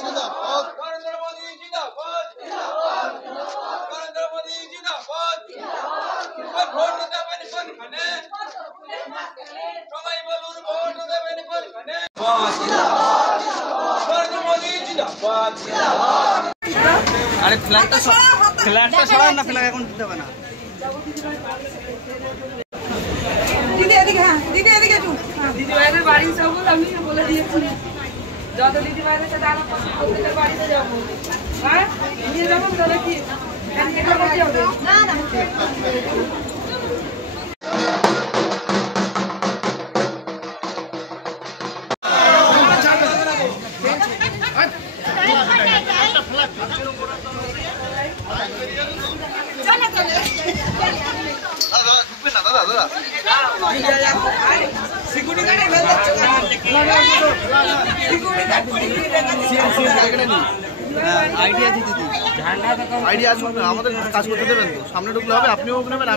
নরেন্দ্র মোদী জিন্দাবাদ। নরেন্দ্র মোদী জিন্দাবাদ। ভোট দেবেন কোনখানে? সবাই বলুন ভোট দেবেন কোনখানে? নরেন্দ্র মোদী জিন্দাবাদ। আরে ফ্ল্যাগটা সরান না, ফ্ল্যাগ এখন দিতে হবে না। দিদি এদিকে, হ্যাঁ দিদি এদিকে একটু। দিদি ভাইদের বাড়ি যাবো, আমি বলে দিয়েছি যত দিদি ভাইদের সাথে আলাপ প্রত্যেকের বাড়িতে যাবো। হ্যাঁ নিয়ে যাবো তাহলে কি না না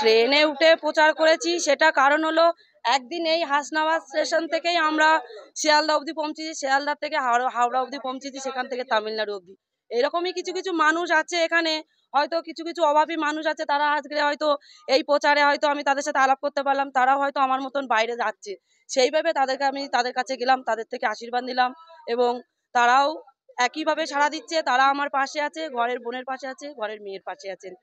ট্রেনে উঠে প্রচার করেছি, সেটা কারণ হলো একদিন এই হাসনাবাদ স্টেশন থেকেই আমরা শিয়ালদা অবধি পৌঁছেছি, শিয়ালদা থেকে হাওড়া অবধি পৌঁছেছি, সেখান থেকে তামিলনাড়ু অবধি। এরকমই কিছু কিছু মানুষ আছে এখানে, হয়তো কিছু কিছু অভাবী মানুষ আছে, তারা আজকে হয়তো এই প্রচারে হয়তো আমি তাদের সাথে আলাপ করতে পারলাম, তারাও হয়তো আমার মতন বাইরে যাচ্ছে, সেইভাবে আমি তাদের কাছে গেলাম, তাদের থেকে আশীর্বাদ নিলাম এবং তারাও একইভাবে সাড়া দিচ্ছে। তারা আমার পাশে আছে, ঘরের বোনের পাশে আছে, ঘরের মেয়ের পাশে আছেন।